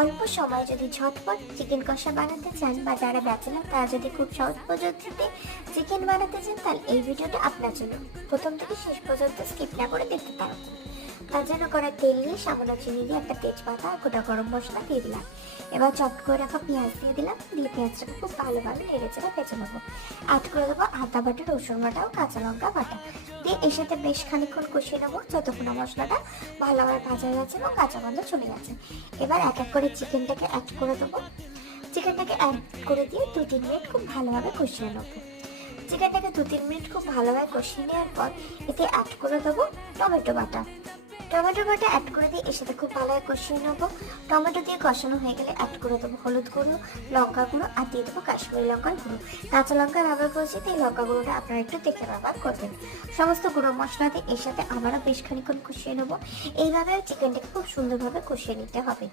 অল্প সময়ে যদি ঝটপট চিকেন কষা বানাতে চান বা যারা ব্যাচেলার তারা যদি খুব সহজ পদ্ধতিতে চিকেন বানাতে চান, তাহলে এই ভিডিওটা আপনার জন্য। প্রথম থেকে শেষ পর্যন্ত স্কিপ না করে দেখতে পারেন। তার জন্য কড়াই তেল নিয়ে সামান্য চিনি দিয়ে একটা তেজপাতা আর গোটা গরম মশলা দিয়ে দিলাম। এবার চপ করে রাখা পেঁয়াজ দিয়ে দিলাম, দিয়ে পেঁয়াজটাকে খুব ভালোভাবে নেড়ে চেড়ে ভেজে নেবো। অ্যাড করে দেবো আদা বাটা, রসুন বাটা ও কাঁচা লঙ্কা বাটা, দিয়ে এর সাথে বেশ খানিকক্ষণ কষিয়ে নেবো যতক্ষণ না মশলাটা ভালোভাবে ভাজা হয়ে যাচ্ছে এবং কাঁচা গন্ধ চলে যাচ্ছে। এবার এক এক করে চিকেনটাকে অ্যাড করে দেবো। চিকেনটাকে অ্যাড করে দিয়ে 2-3 মিনিট খুব ভালোভাবে কষিয়ে নেবো। চিকেনটাকে 2-3 মিনিট খুব ভালোভাবে কষিয়ে নেওয়ার পর এতে অ্যাড করে দেবো টমেটো বাটা। টমেটো বাটা অ্যাড করে দিয়ে এর সাথে খুব ভালোভাবে কষিয়ে নেবো। টমেটো দিয়ে কষানো হয়ে গেলে অ্যাড করে দেবো হলুদ গুঁড়ো, লঙ্কা গুঁড়ো আর দিয়ে দেবো কাশ্মীরি লঙ্কার গুঁড়ো। কাঁচা লঙ্কা ব্যবহার করেছি, তাই লঙ্কা গুঁড়োটা আপনারা একটু দেখে ব্যবহার করবেন। সমস্ত গুঁড়ো মশলা দিয়ে এর সাথে আবারও বেশ খানিকক্ষণ কষিয়ে নেবো। এইভাবে চিকেনটাকে খুব সুন্দরভাবে কষিয়ে নিতে হবে।